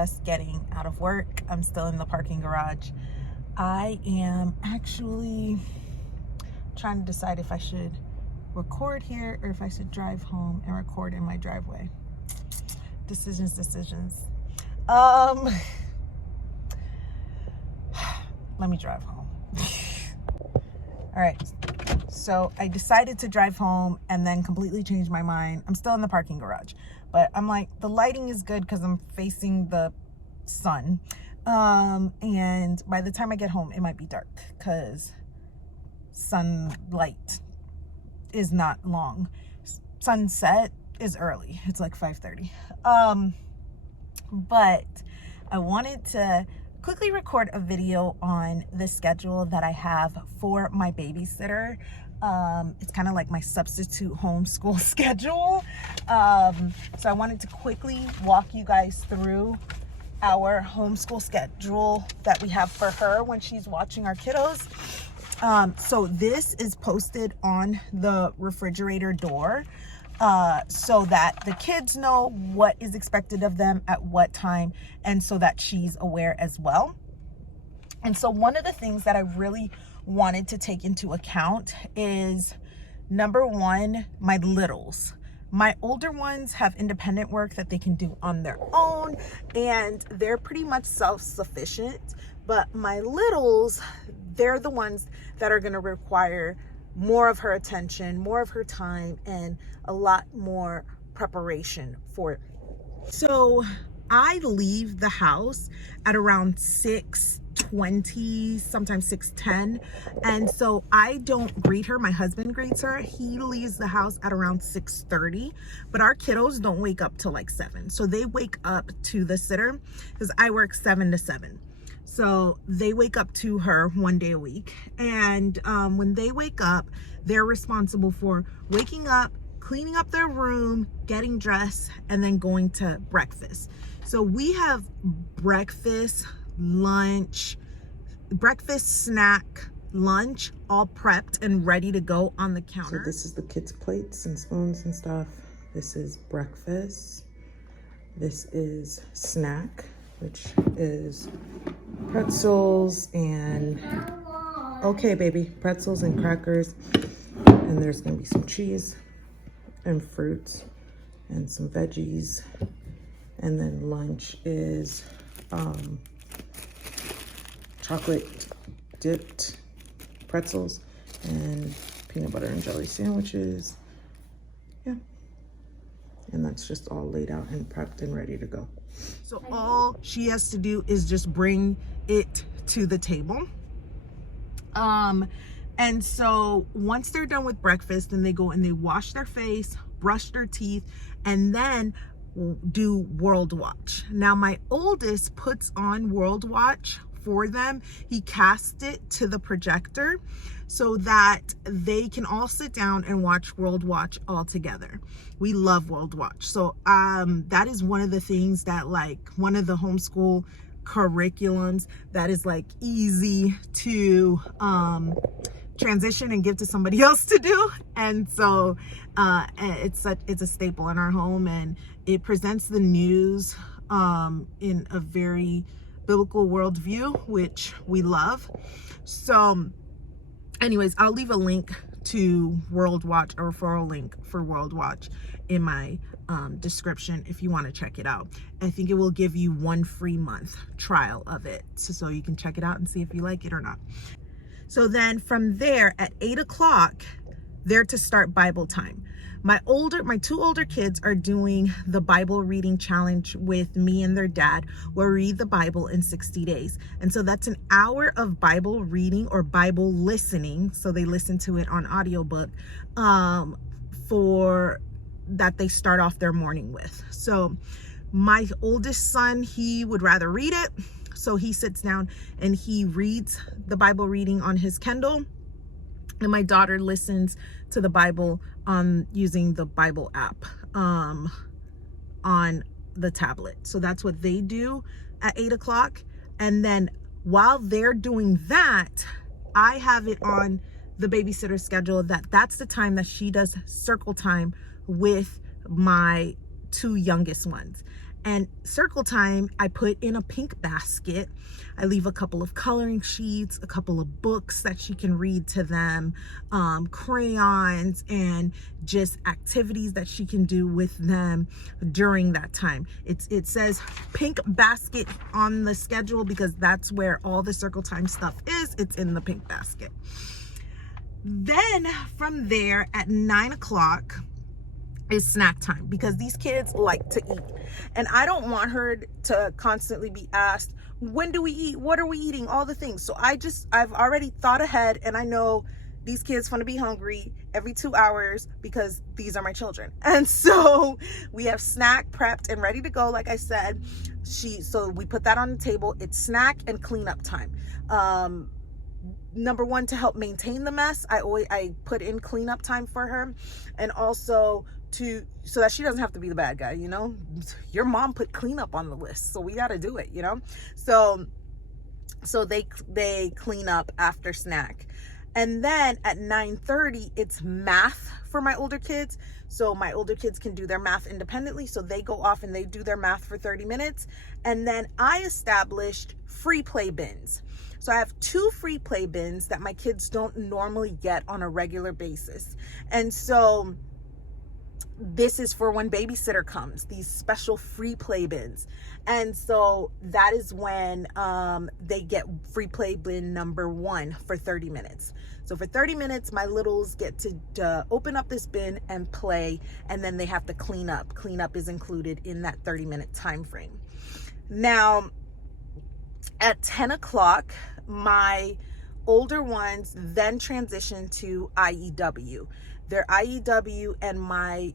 just getting out of work. I'm still in the parking garage. I am actually trying to decide if I should record here or if I should drive home and record in my driveway. Decisions. Let me drive home. All right. So I decided to drive home and then completely changed my mind. I'm still in the parking garage, but I'm like, the lighting is good because I'm facing the sun. And by the time I get home, it might be dark because sunlight is not long. Sunset is early. It's like 5:30. But I wanted to quickly record a video on the schedule that I have for my babysitter. It's kind of like my substitute homeschool schedule. So I wanted to quickly walk you guys through our homeschool schedule that we have for her when she's watching our kiddos. So this is posted on the refrigerator door, so that the kids know what is expected of them at what time, and so that she's aware as well. And so one of the things that I really wanted to take into account is, number one, my littles. My older ones have independent work that they can do on their own, and they're pretty much self-sufficient. But my littles, they're the ones that are going to require more of her attention, more of her time, and a lot more preparation for it. So I leave the house at around 6:20, sometimes 6:10. And so I don't greet her. My husband greets her. He leaves the house at around 6:30. But our kiddos don't wake up till like 7. So they wake up to the sitter because I work 7 to 7. So they wake up to her one day a week. And when they wake up, they're responsible for waking up, cleaning up their room, getting dressed, and then going to breakfast. So we have breakfast, lunch, snack, lunch, all prepped and ready to go on the counter. So this is the kids' plates and spoons and stuff. This is breakfast. This is snack, which is pretzels and, okay baby, pretzels and crackers. And there's gonna be some cheese and fruits and some veggies. And then lunch is chocolate dipped pretzels and peanut butter and jelly sandwiches. Yeah. And that's just all laid out and prepped and ready to go. So all she has to do is just bring it to the table. And so once they're done with breakfast, then they go and they wash their face, brush their teeth, and then do World Watch. Now my oldest puts on World Watch for them. He casts it to the projector so that they can all sit down and watch World Watch all together. We love World Watch. So that is one of the things that, like, one of the homeschool curriculums that is like easy to transition and give to somebody else to do. And so it's a staple in our home, and it presents the news in a very biblical worldview, which we love. So anyways, I'll leave a link to World Watch, a referral link for World Watch, in my description if you want to check it out. I think it will give you 1 free month trial of it, so you can check it out and see if you like it or not. So then from there at 8 o'clock, they're to start Bible time. My 2 older kids are doing the Bible reading challenge with me and their dad, where we read the Bible in 60 days. And so that's an hour of Bible reading or Bible listening. So they listen to it on audiobook for that they start off their morning with. So my oldest son, he would rather read it. So he sits down and he reads the Bible reading on his Kindle. And my daughter listens to the Bible using the Bible app on the tablet. So that's what they do at 8 o'clock. And then while they're doing that, I have it on the babysitter schedule that's the time that she does circle time with my 2 youngest ones. And circle time, I put in a pink basket. I leave a couple of coloring sheets, a couple of books that she can read to them, crayons, and just activities that she can do with them during that time. It says pink basket on the schedule because that's where all the circle time stuff is. It's in the pink basket. Then from there at 9 o'clock is snack time, because these kids like to eat, and I don't want her to constantly be asked, when do we eat, what are we eating, all the things. So I've already thought ahead, and I know these kids want to be hungry every 2 hours because these are my children. And so we have snack prepped and ready to go. Like I said, so we put that on the table. It's snack and cleanup time. Number one, to help maintain the mess, I put in cleanup time for her, and also so that she doesn't have to be the bad guy. Your mom put cleanup on the list, so we got to do it. So they clean up after snack. And then at 9:30, it's math for my older kids. So my older kids can do their math independently. So they go off and they do their math for 30 minutes. And then I established free play bins. So I have 2 free play bins that my kids don't normally get on a regular basis. And so this is for when babysitter comes, these special free play bins. And so that is when they get free play bin number 1 for 30 minutes. So for 30 minutes, my littles get to open up this bin and play, and then they have to clean up. Cleanup is included in that 30-minute time frame. Now, at 10 o'clock, my older ones then transition to IEW. Their IEW, and my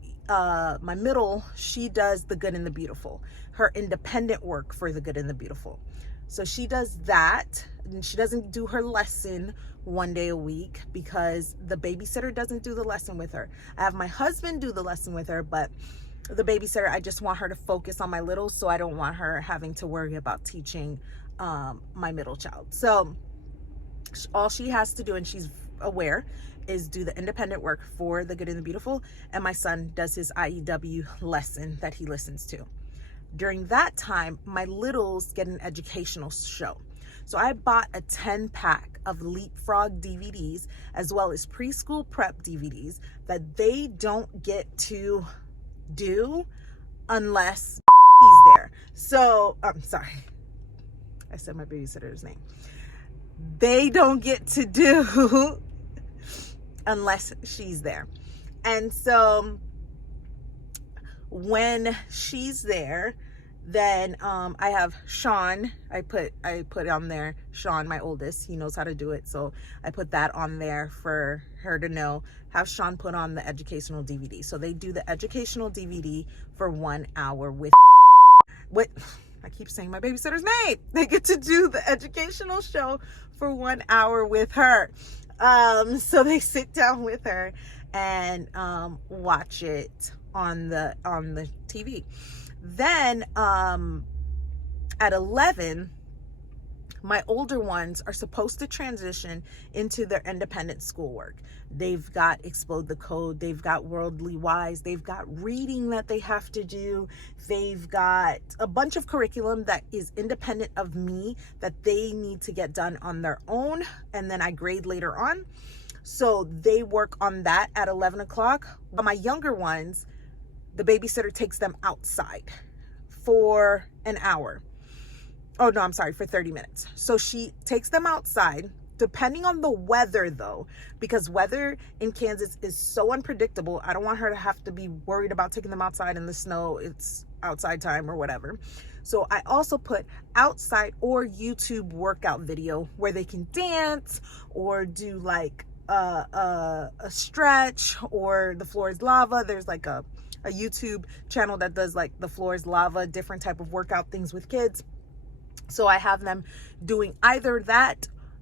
middle, she does the good and the beautiful, her independent work for the good and the beautiful. So she does that, and she doesn't do her lesson 1 day a week because the babysitter doesn't do the lesson with her. I have my husband do the lesson with her, but the babysitter, I just want her to focus on my little, so I don't want her having to worry about teaching my middle child. So all she has to do, and she's aware, is do the independent work for the good and the beautiful, and my son does his IEW lesson that he listens to. During that time, my littles get an educational show. So I bought a 10-pack of Leapfrog DVDs as well as preschool prep DVDs that they don't get to do unless he's there. So I'm sorry, I said my babysitter's name. They don't get to do unless she's there. And so when she's there, then I have Sean. I put on there Sean, my oldest. He knows how to do it, so I put that on there for her to know. Have Sean put on the educational DVD. So they do the educational DVD for 1 hour with what I keep saying my babysitter's name. They get to do the educational show for 1 hour with her. So they sit down with her and watch it on the TV. Then at 11, my older ones are supposed to transition into their independent schoolwork. They've got Explode the Code, they've got Worldly Wise, they've got reading that they have to do, they've got a bunch of curriculum that is independent of me that they need to get done on their own, and then I grade later on. So they work on that at 11 o'clock. But my younger ones, the babysitter takes them outside for an hour. Oh no, I'm sorry, for 30 minutes. So she takes them outside, depending on the weather though, because weather in Kansas is so unpredictable. I don't want her to have to be worried about taking them outside in the snow. It's outside time or whatever. So I also put outside or YouTube workout video where they can dance or do like a stretch, or the floor is lava. There's like a YouTube channel that does like the floor is lava, different type of workout things with kids. So I have them doing either the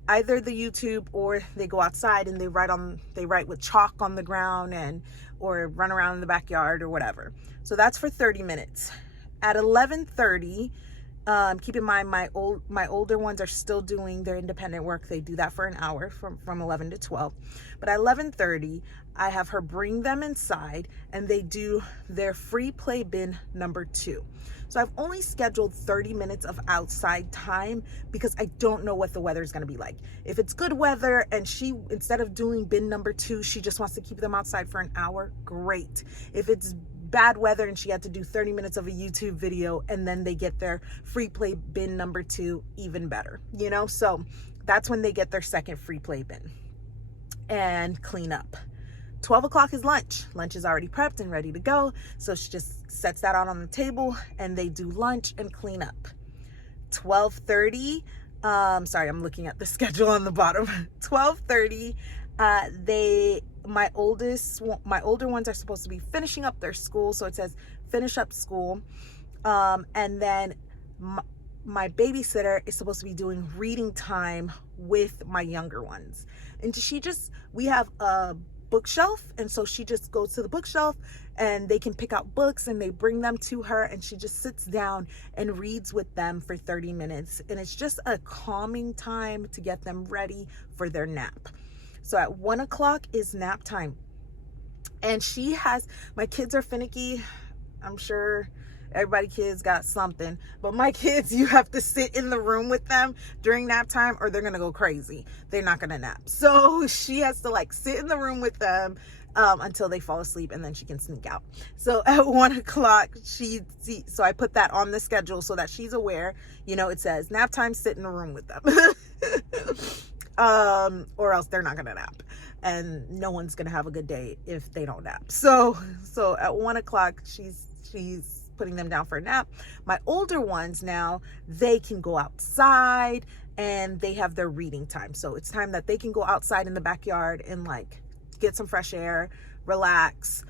YouTube, or they go outside and they write with chalk on the ground or run around in the backyard or whatever. So that's for 30 minutes. At 11:30 Keep in mind, my older ones are still doing their independent work. They do that for an hour from 11 to 12. But at 11:30, I have her bring them inside and they do their free play bin number 2. So I've only scheduled 30 minutes of outside time because I don't know what the weather is going to be like. If it's good weather and she, instead of doing bin number 2, she just wants to keep them outside for an hour, great. If it's bad weather and she had to do 30 minutes of a YouTube video and then they get their free play bin number 2, even better, you know? So that's when they get their second free play bin and clean up. 12 o'clock is lunch. Lunch is already prepped and ready to go. So she just sets that out on the table and they do lunch and clean up. 12:30, sorry, I'm looking at the schedule on the bottom. 12:30, my older ones are supposed to be finishing up their school. So it says finish up school. And then my babysitter is supposed to be doing reading time with my younger ones. And we have a bookshelf, and so she just goes to the bookshelf and they can pick out books and they bring them to her and she just sits down and reads with them for 30 minutes. And it's just a calming time to get them ready for their nap. So at 1 o'clock is nap time. And my kids are finicky. I'm sure kids got something, but my kids, you have to sit in the room with them during nap time or they're going to go crazy. They're not going to nap. So she has to sit in the room with them until they fall asleep and then she can sneak out. So at 1 o'clock, so I put that on the schedule so that she's aware, it says nap time, sit in the room with them. Or else they're not going to nap. And no one's going to have a good day if they don't nap. So at 1 o'clock, she's putting them down for a nap. My older ones now, they can go outside and they have their reading time. So it's time that they can go outside in the backyard and get some fresh air, relax,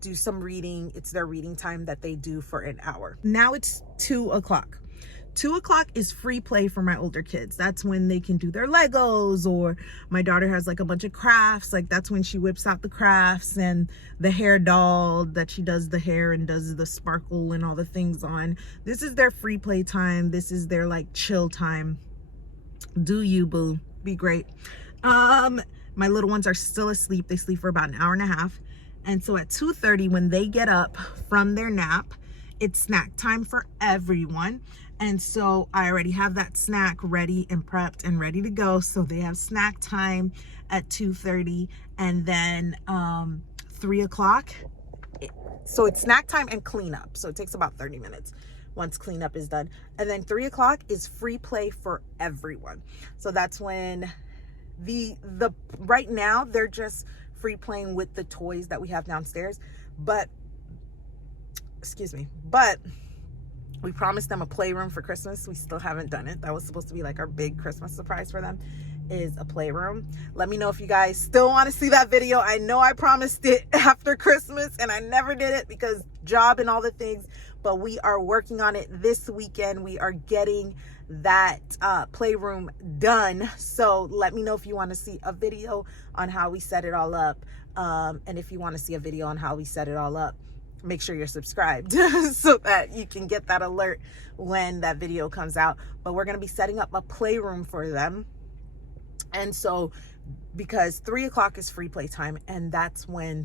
do some reading. It's their reading time that they do for an hour. Now it's 2 o'clock. 2 o'clock is free play for my older kids. That's when they can do their Legos, or my daughter has a bunch of crafts. That's when she whips out the crafts and the hair doll that she does the hair and does the sparkle and all the things on. This is their free play time. This is their chill time. Do you, boo? Be great. My little ones are still asleep. They sleep for about an hour and a half. And so at 2:30, when they get up from their nap, it's snack time for everyone. And so I already have that snack ready and prepped and ready to go. So they have snack time at 2:30, and then 3 o'clock. So it's snack time and cleanup. So it takes about 30 minutes once cleanup is done. And then 3 o'clock is free play for everyone. So that's when right now they're just free playing with the toys that we have downstairs. But we promised them a playroom for Christmas. We still haven't done it. That was supposed to be our big Christmas surprise for them, is a playroom. Let me know if you guys still want to see that video. I know I promised it after Christmas and I never did it because job and all the things, but we are working on it this weekend. We are getting that playroom done. So let me know if you want to see a video on how we set it all up. And if you want to see a video on how we set it all up, make sure you're subscribed so that you can get that alert when that video comes out. But we're going to be setting up a playroom for them. And so because 3 o'clock is free play time, and that's when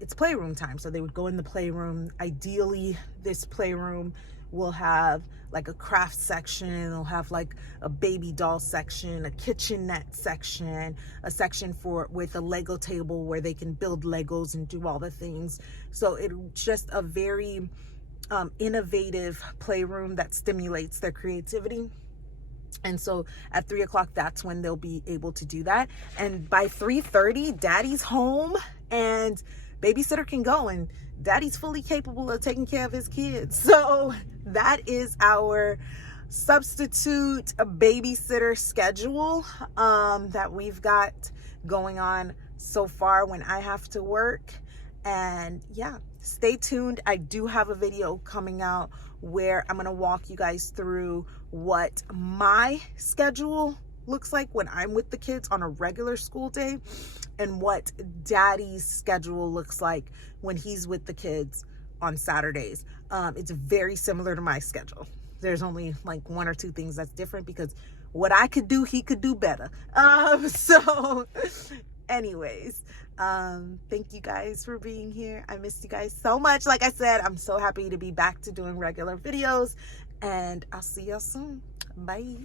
it's playroom time. So they would go in the playroom. Ideally, this playroom will have a craft section. It'll have a baby doll section, a kitchenette section, a section with a Lego table where they can build Legos and do all the things. So it's just a very innovative playroom that stimulates their creativity. And so at 3 o'clock, that's when they'll be able to do that. And by 3:30, daddy's home and babysitter can go, and daddy's fully capable of taking care of his kids. So that is our substitute babysitter schedule that we've got going on so far when I have to work. And yeah, stay tuned. I do have a video coming out where I'm going to walk you guys through what my schedule looks like when I'm with the kids on a regular school day, and what daddy's schedule looks like when he's with the kids on Saturdays. It's very similar to my schedule. There's only like 1 or 2 things that's different, because what I could do, he could do better. So anyways, thank you guys for being here. I missed you guys so much. Like I said, I'm so happy to be back to doing regular videos, and I'll see y'all soon. Bye.